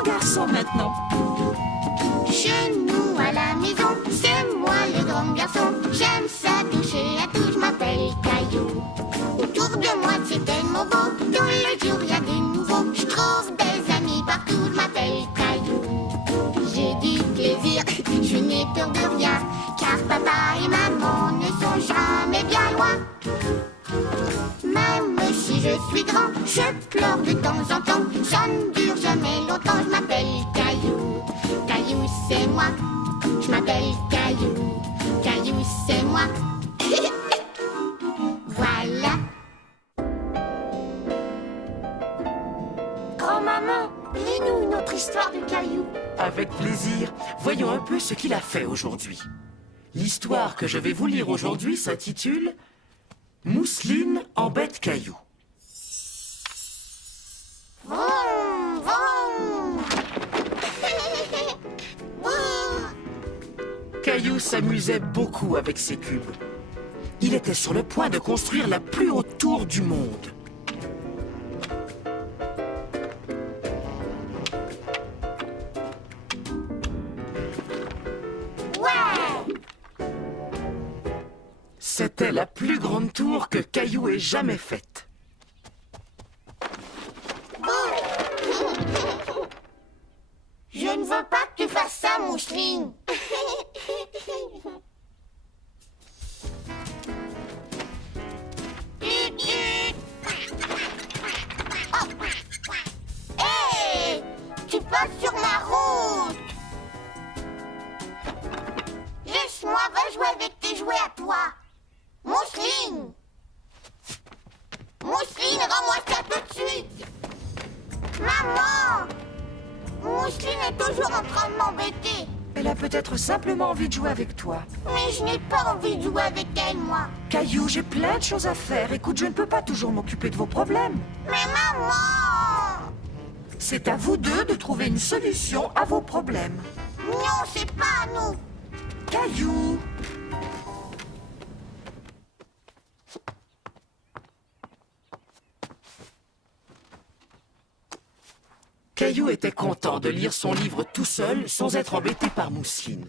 grand garçon maintenant. Chez nous à la maison, c'est moi le grand garçon. J'aime ça toucher à tout, je m'appelle Caillou. Autour de moi c'est tellement beau, tous les jours y a des nouveaux. Je trouve des amis partout, je m'appelle Caillou. J'ai du plaisir, je n'ai peur de rien, car papa et maman ne sont jamais bien loin. Même si je suis grand, je pleure de temps en temps. Ça ne dure jamais longtemps, je m'appelle Caillou. Caillou c'est moi, je m'appelle Caillou. Caillou c'est moi. Voilà. Grand-maman, lis-nous une autre histoire de Caillou. Avec plaisir. Voyons un peu ce qu'il a fait aujourd'hui. L'histoire que je vais vous lire aujourd'hui s'intitule « Mousseline embête Caillou ». Vroom, vroom. Caillou s'amusait beaucoup avec ses cubes. Il était sur le point de construire la plus haute tour du monde. Ouais. C'était la plus grande tour que Caillou ait jamais faite. Je ne veux pas que tu fasses ça, Mousseline. Hey, tu passes sur ma route. Laisse-moi, va jouer avec tes jouets à toi. Mousseline. Mousseline, rends-moi ça tout de suite. Maman. Mousseline est toujours en train de m'embêter. Elle a peut-être simplement envie de jouer avec toi. Mais je n'ai pas envie de jouer avec elle, moi. Caillou, j'ai plein de choses à faire. Écoute, je ne peux pas toujours m'occuper de vos problèmes. Mais maman! C'est à vous deux de trouver une solution à vos problèmes. Non, c'est pas à nous. Caillou! Caillou était content de lire son livre tout seul sans être embêté par Mousseline.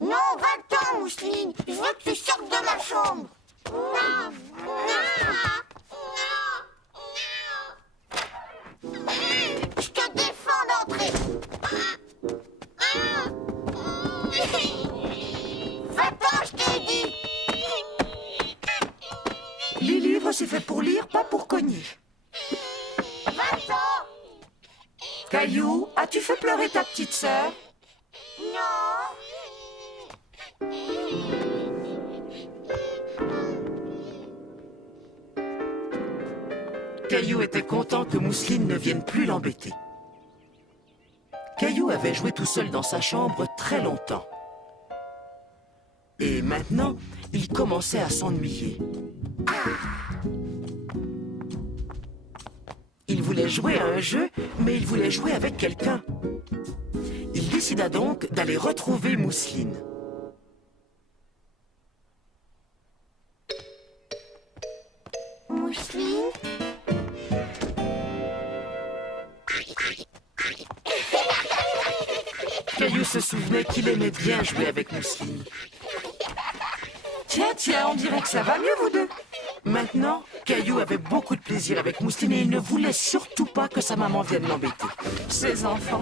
Non, va-t'en, Mousseline. Je veux que tu sortes de ma chambre. Non, non. Je te défends d'entrer. Va-t'en, je t'ai dit. Les livres, c'est fait pour lire, pas pour cogner. Va-t'en. Caillou, as-tu fait pleurer ta petite sœur? Non. Caillou était content que Mousseline ne vienne plus l'embêter. Caillou avait joué tout seul dans sa chambre très longtemps. Et maintenant, il commençait à s'ennuyer. Il voulait jouer à un jeu, mais il voulait jouer avec quelqu'un. Il décida donc d'aller retrouver Mousseline. Mousseline? Caillou se souvenait qu'il aimait bien jouer avec Mousseline. Tiens, on dirait que ça va mieux, vous deux. Maintenant, Caillou avait beaucoup de plaisir avec Mousseline et il ne voulait surtout pas que sa maman vienne l'embêter. Ces enfants.